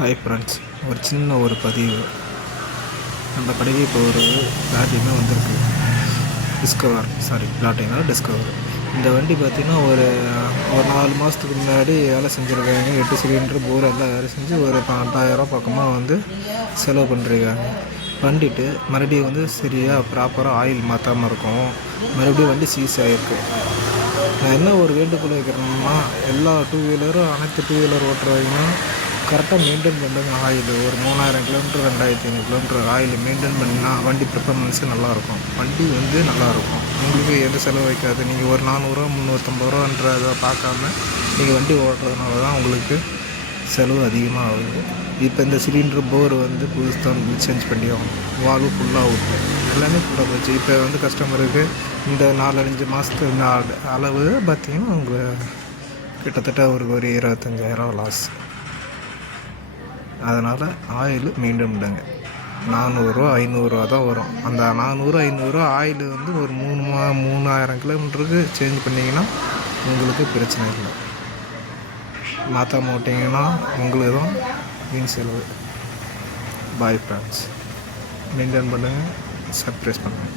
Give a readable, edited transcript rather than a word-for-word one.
Hi friends, ஒரு சின்ன பதிவு. நம்ம கடைக்கு இப்போ ஒரு பிளாட்டினா வந்திருக்கு. டிஸ்கவர். இந்த வண்டி பார்த்திங்கன்னா ஒரு 4 மாதத்துக்கு முன்னாடி வேலை செஞ்சுருக்காங்க. 8 சிலிண்டர் போர் எல்லாம் வேலை செஞ்சு ஒரு 12,000 பக்கமாக செலவு பண்ணிருக்காங்க. பண்ணிட்டு மறுபடியும் சரியாக ப்ராப்பராக ஆயில் மாற்றாமல் இருக்கும். மறுபடியும் வண்டி சீஸ் ஆகிருக்கு. நான் என்ன ஒரு வேண்டுகோள் வைக்கிறேன்னா, எல்லா அனைத்து 2 வீலர் ஓட்டுறவங்களும் கரெக்டாக மெயின்டைன் பண்ணுங்க. ஆயில் ஒரு 3000 கிலோமீட்டர் 2500 கிலோமீட்டர் ஆயில் மெயின்டைன் பண்ணினா வண்டி பெர்ஃபார்மன்ஸு நல்லாயிருக்கும். வண்டி நல்லாயிருக்கும். உங்களுக்கு எந்த செலவு வைக்காது. நீங்கள் ஒரு 400 350 பார்க்காம நீங்கள் வண்டி ஓட்டுறதுனால தான் உங்களுக்கு செலவு அதிகமாக ஆகுது. இப்போ இந்த சிலிண்டர் போர் புதுசாக சேஞ்ச் பண்ணி ஆகும். வால்வு ஃபுல்லாக விட்டு எல்லாமே ஃபுல்லாக போச்சு. இப்போ கஸ்டமருக்கு இந்த 4-5 மாதத்து அளவு பார்த்திங்கன்னா அவங்க கிட்டத்தட்ட ஒரு 25,000 லாஸ். அதனால் ஆயில் மெயின்டைன் பண்ணுங்க. 400 500 தான் வரும். அந்த 400 500 ஆயில் ஒரு 3000 கிலோமீட்டருக்கு சேஞ்ச் பண்ணிங்கன்னா உங்களுக்கு பிரச்சனை இல்லை. மாற்றாம விட்டிங்கன்னா உங்களுக்கு தான் வீண் செலவு. பாய் ஃப்ரெண்ட்ஸ், மெயின்டைன் பண்ணுங்கள், சர்ப்ரைஸ் பண்ணுங்கள்.